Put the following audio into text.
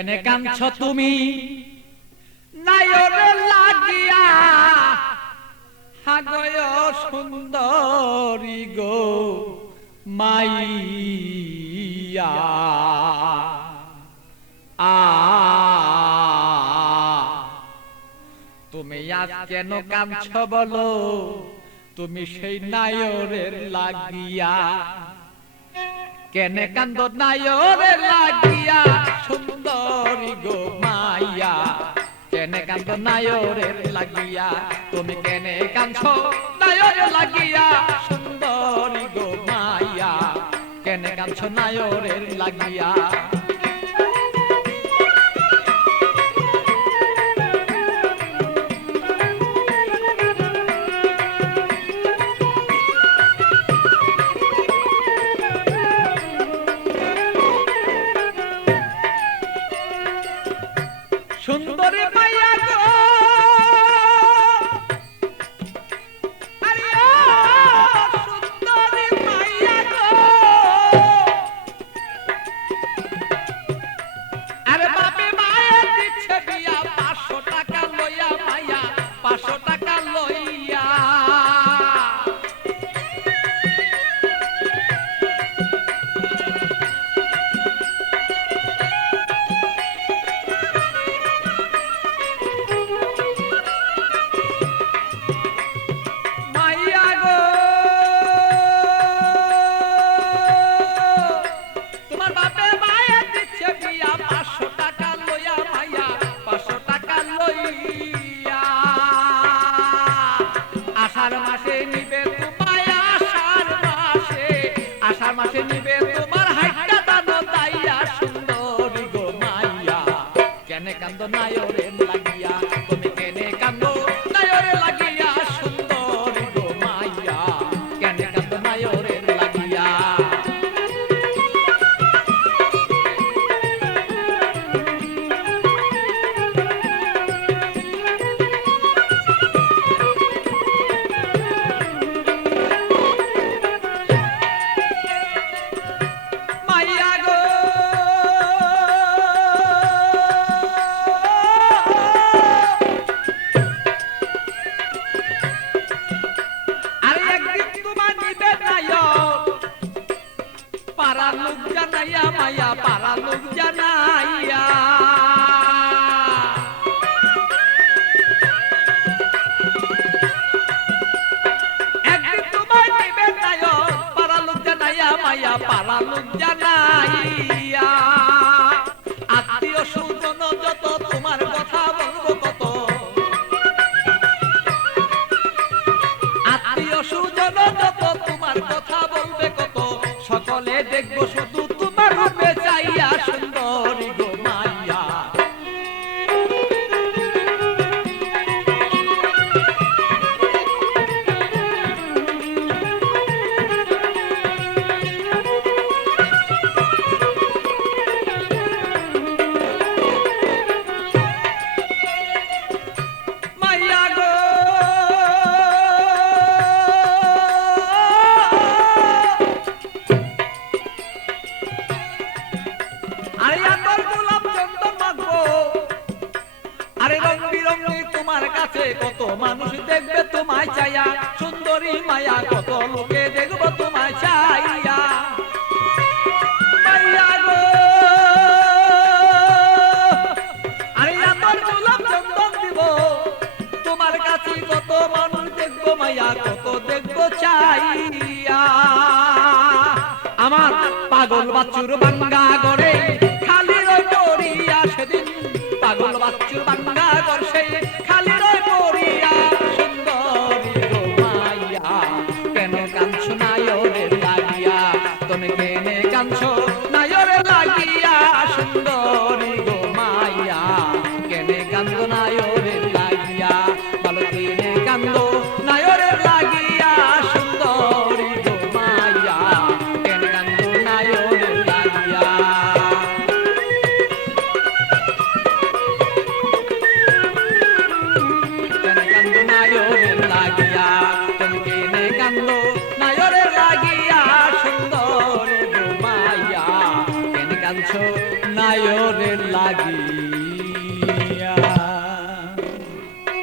কেনে কাঁদছো তুমি নায়রে লাগিয়া হাগয় সুন্দরী গো মাইয়া তুমি আজ কেন কাঁদছো বলো তুমি সেই নায়রের লাগিয়া কেনে কান্দো নায়রে লাগিয়া সুন্দরী গো মাইয়া কেনে কান্দো নায়রে লাগিয়া তুমি কেনে কাঁদছো নায়রে লাগিয়া সুন্দরী গো মাইয়া কেনে কাঁদছো নায়রে লাগিয়া সুন্দরী মাইয়া গো আরে সুন্দরী মাইয়া গো আরে বাপে মায়া দিচ্ছে বিয়া 500 টাকা লইয়া মাইয়া 500 টাকা লইয়া আষাঢ় মাসে নিবে তোমার হাইটা দানো তাইয়া সুন্দরী গো মাইয়া কেনে কান্দো নায়রে লাগিয়া তুমি কেনে কান্দো নায়রে লাগিয়া সুন্দরী গো মাইয়া কেনে কান্দো নায়রে লাগিয়া পারা লোক জানাইয়া মাইয়া পারা লোক জানাইয়া একদিন তোমায় নিবে নায়ক পারা লোক জানাইয়া মাইয়া পারা লোক জানাইয়া আত্মীয় স্বজন যত তোমার কথা বলবো কত আত্মীয় স্বজন যত তোমার কথা বলবে কত সকলে দেখবো শুধু তোমার রূপে চাইয়া সুন্দরী গো মাইয়া মাইয়া গো আরে রং বিরঙি তোমার কাছে কত মানুষ দেখবে তোমায় চাইয়া সুন্দরী মায়া কত লোকে দেখবো তোমায় চাইয়া মাইয়া গো আরে আমার গোলাপ চন্দন দিব তোমার কাছে কত মানুষ দেখবো মাইয়া কত দেখবো চাইয়া আমার পাগল বাচ্চুর বাঙ্গা গড়ে খালি রই পড়িয়া সেদিন পাগল বাচ্চুর বাঙ্গা গড়ে খালি রই পড়িয়া সুন্দরী গো মাইয়া কেন কাঁদছো নায়রে লাগিয়া তুমি কেনে কাঁদছো নায়রে লাগিয়া সুন্দরী গো মাইয়া কেনে কান্দো নায়রে লাগিয়া বলো কেনে কান্দো নায়রে লাগিয়া সুন্দরী গো মাইয়া কেনে কান্দো নায়রে লাগিয়া বাড়ি।